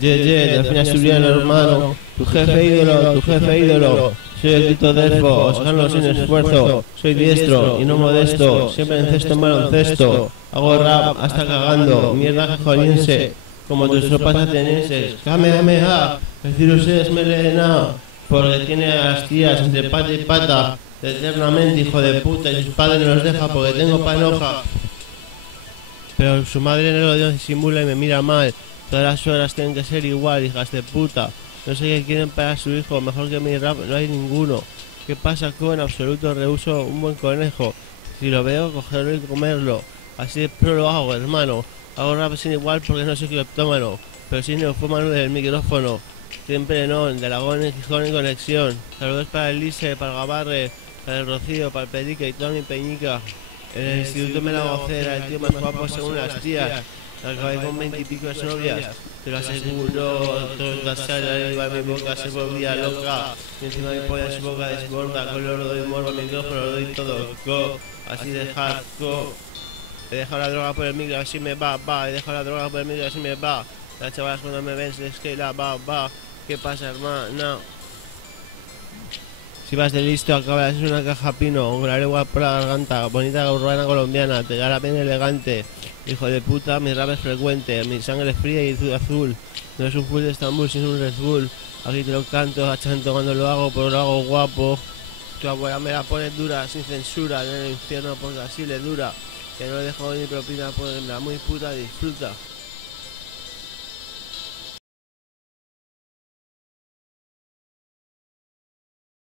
Delfín Asturiano, hermano, tu jefe ídolo. Soy el Tito Delfo, os gano sin esfuerzo. Soy diestro y no modesto, siempre en cesto en baloncesto. Hago rap hasta cagando, mierda joliense, como tus tropas atenienses. Kamehameha, el cirus es melena, porque tiene a las tías entre pata y pata. Eternamente, hijo de puta, y sus padres no los deja porque tengo panoja. Pero su madre no lo disimula y me mira mal. Todas las horas tienen que ser igual, hijas de puta. No sé qué quieren para su hijo, mejor que mi rap no hay ninguno. ¿Qué pasa con en absoluto rehuso un buen conejo? Si lo veo, cogerlo y comerlo. Así de pro lo hago, hermano. Hago rap sin igual porque no soy cleptómano, pero sí neofómano del micrófono. Siempre no, de Aragón, en Gijón en conexión. Saludos para el Lise, para el Gabarre, para el Rocío, para el Perique y toda mi peñica. En el instituto me la vocera, el tío más guapo según las tías. Acabé con 20 y pico de novias, te lo aseguro, toda la sala iba a mi boca, se volvía loca, y encima mi polla su boca desborda, con oro doy morro, micrófono lo doy todo, así de hardcore. He dejado la droga por el micro, así me va, he dejado la droga por el micro, así me va. Las chavalas cuando me ven se esquela, va, ¿qué pasa, hermano? No. Si vas de listo, acabas en una caja pino, con la lengua por la garganta, bonita urbana colombiana, te da la pena elegante. Hijo de puta, mi rap es frecuente, mi sangre es fría y azul. No es un full de Estambul, sino un Red Bull. Aquí te lo canto, achanto cuando lo hago, pero lo hago guapo. Tu abuela me la pone dura, sin censura, en el infierno porque así le dura. Que no le dejo ni propina, pues la muy puta disfruta.